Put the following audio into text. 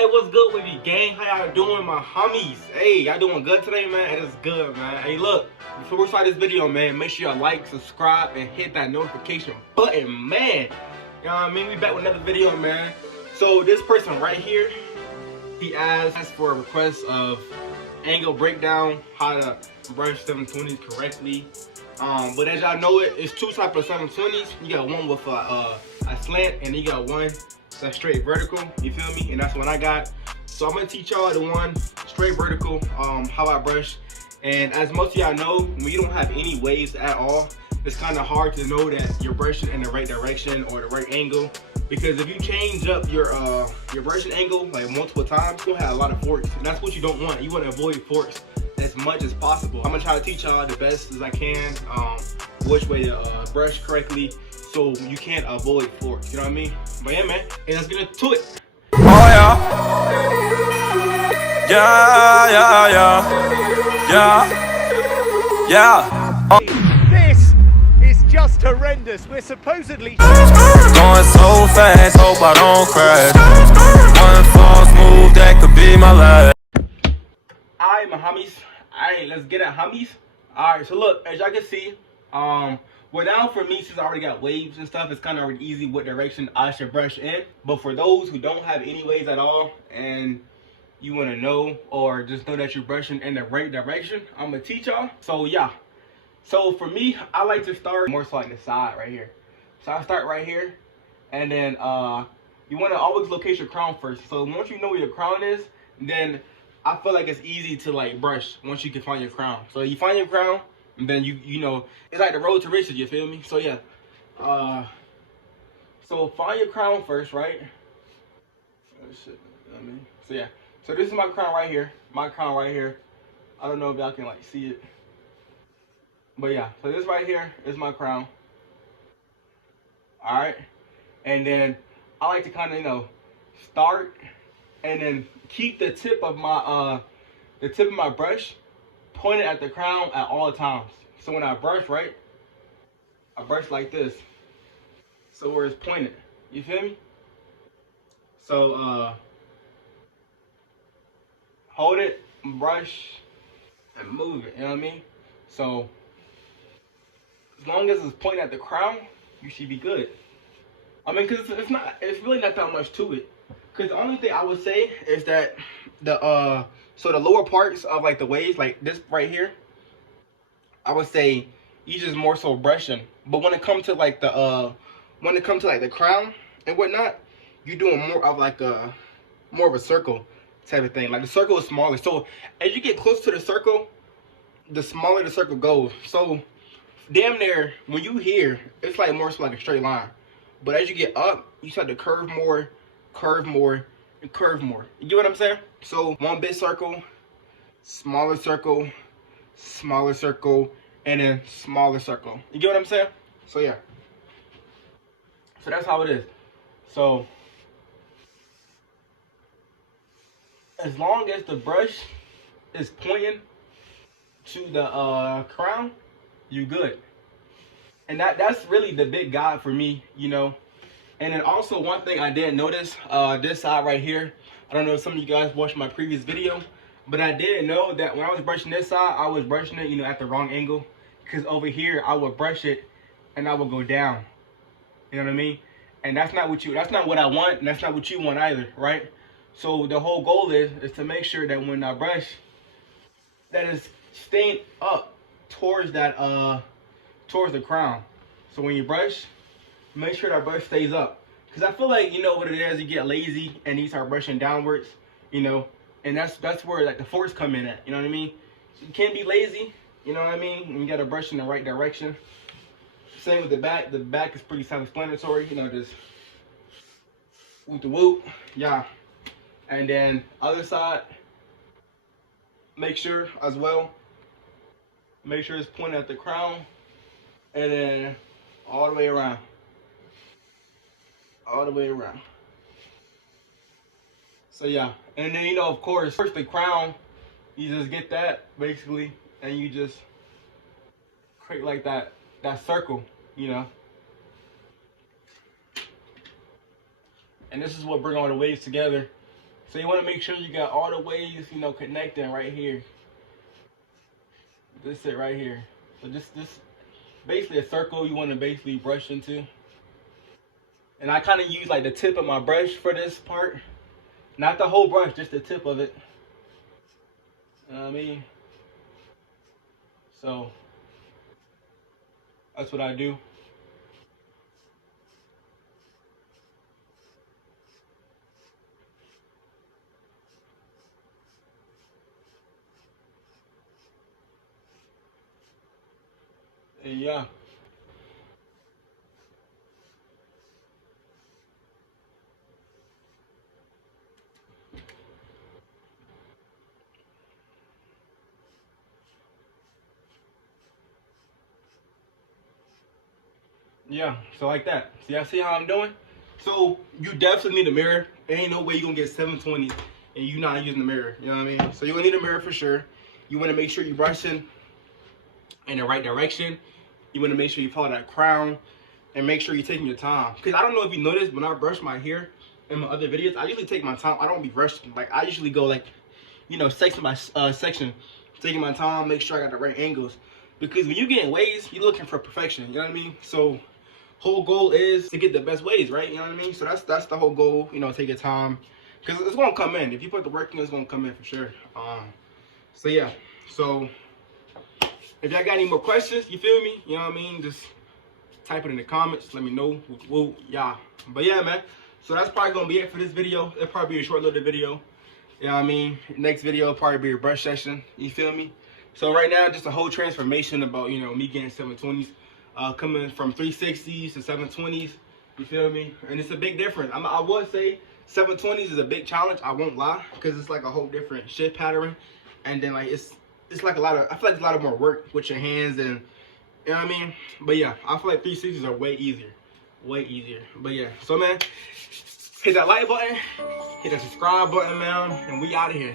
Hey, what's good with you, gang? How y'all doing, my homies? Hey, y'all doing good today, man? It is good, man. Hey, look, before we start this video, man, make sure y'all like, subscribe, and hit that notification button, man. You know what I mean? We back with another video, man. So this person right here, he asked for a request of angle breakdown, how to brush 720s correctly. But as y'all know, it's two types of 720s. You got one with a slant, and you got one that's straight vertical. You feel me? And that's what I got. So I'm gonna teach y'all the one straight vertical, how I brush. And as most of y'all know, when you don't have any waves at all, it's kind of hard to know that you're brushing in the right direction or the right angle. Because if you change up your brushing angle like multiple times, you're gonna have a lot of forks, and that's what you don't want. You want to avoid forks as much as possible. I'm gonna try to teach y'all the best as I can, which way to brush correctly, so you can't avoid forks. You know what I mean? But yeah, man, and let's get into it. Oh yeah, yeah, yeah, yeah, yeah. This is just horrendous. We're supposedly Going so fast, hope I don't crash. One false move, that could be my last. Alright, my homies. Alright, let's get it, homies. Alright, so look, as y'all can see, well, now for me, since I already got waves and stuff, it's kind of already easy what direction I should brush in. But for those who don't have any waves at all, and you want to know, or just know that you're brushing in the right direction, I'm gonna teach y'all. So yeah, so for me, I like to start more so like the side right here. So I start right here, and then you want to always locate your crown first. So once you know where your crown is, then I feel like it's easy to like brush once you can find your crown. So you find your crown, and then you know, it's like the road to riches, you feel me? So yeah, so find your crown first, right? Oh shit, I mean, so yeah, so this is my crown right here, I don't know if y'all can like see it, but yeah, so this right here is my crown. All right, and then I like to kind of, you know, start and then keep the tip of my brush pointed at the crown at all times. So when I brush, right, I brush like this, so where it's pointed, you feel me? So hold it, brush, and move it, you know what I mean? So as long as it's pointing at the crown, you should be good. I mean, cause it's really not that much to it. Cause the only thing I would say is that so the lower parts of like the waves, like this right here, I would say you just more so brushing. But when it comes to like the crown and whatnot, you're doing more of like more of a circle type of thing. Like the circle is smaller. So as you get close to the circle, the smaller the circle goes. So damn near when you here, it's like more so like a straight line. But as you get up, you start to curve more, and curve more. You get what I'm saying? So one big circle, smaller circle, and then smaller circle. You get what I'm saying? So yeah. So that's how it is. So as long as the brush is pointing to the crown, you good. And that's really the big guide for me, you know. And then also one thing I did notice, this side right here, I don't know if some of you guys watched my previous video, but I did know that when I was brushing this side, I was brushing it, you know, at the wrong angle. Because over here, I would brush it and I would go down. You know what I mean? And that's not what I want, and that's not what you want either, right? So the whole goal is to make sure that when I brush, that is staying up towards that towards the crown. So when you brush, make sure that brush stays up. Because I feel like, you know what it is, you get lazy and you start brushing downwards, you know, and that's where like the force come in at, you know what I mean? So you can't be lazy, you know what I mean? And you gotta brush in the right direction. Same with the back is pretty self-explanatory, you know, just whoop the whoop, yeah. And then other side, make sure as well, make sure it's pointing at the crown, and then all the way around. All the way around. So yeah, and then, you know, of course, first the crown, you just get that basically, and you just create like that circle, you know. And this is what bring all the waves together. So you want to make sure you got all the ways, you know, connecting right here. This it right here. So just basically a circle you want to basically brush into. And I kind of use like the tip of my brush for this part. Not the whole brush, just the tip of it. You know what I mean? So that's what I do. And yeah. Yeah, so like that. See, I see how I'm doing? So you definitely need a mirror. There ain't no way you're gonna get 720 and you not using the mirror. You know what I mean? So you're gonna need a mirror for sure. You wanna make sure you're brushing in the right direction. You wanna make sure you follow that crown and make sure you're taking your time. Cause I don't know if you noticed, when I brush my hair in my other videos, I usually take my time. I don't be rushing. Like I usually go like, you know, section by section, taking my time, make sure I got the right angles. Because when you getting waves, you're looking for perfection. You know what I mean? So whole goal is to get the best waves, right? You know what I mean? So that's the whole goal. You know, take your time, because it's gonna come in. If you put the work in, it's gonna come in for sure. So yeah. So if y'all got any more questions, you feel me? You know what I mean? Just type it in the comments. Let me know. Woo, yeah. But yeah, man. So that's probably gonna be it for this video. It'll probably be a short little video. You know what I mean? Next video will probably be a brush session. You feel me? So right now, just a whole transformation about, you know, me getting 720s. Coming from 360s to 720s, you feel me? And it's a big difference. I would say 720s is a big challenge. I won't lie, because it's like a whole different shift pattern, and then like it's like a lot of, I feel like it's a lot more work with your hands, and you know what I mean. But yeah, I feel like 360s are way easier. But yeah, so man, hit that like button, hit that subscribe button, man, and we out of here.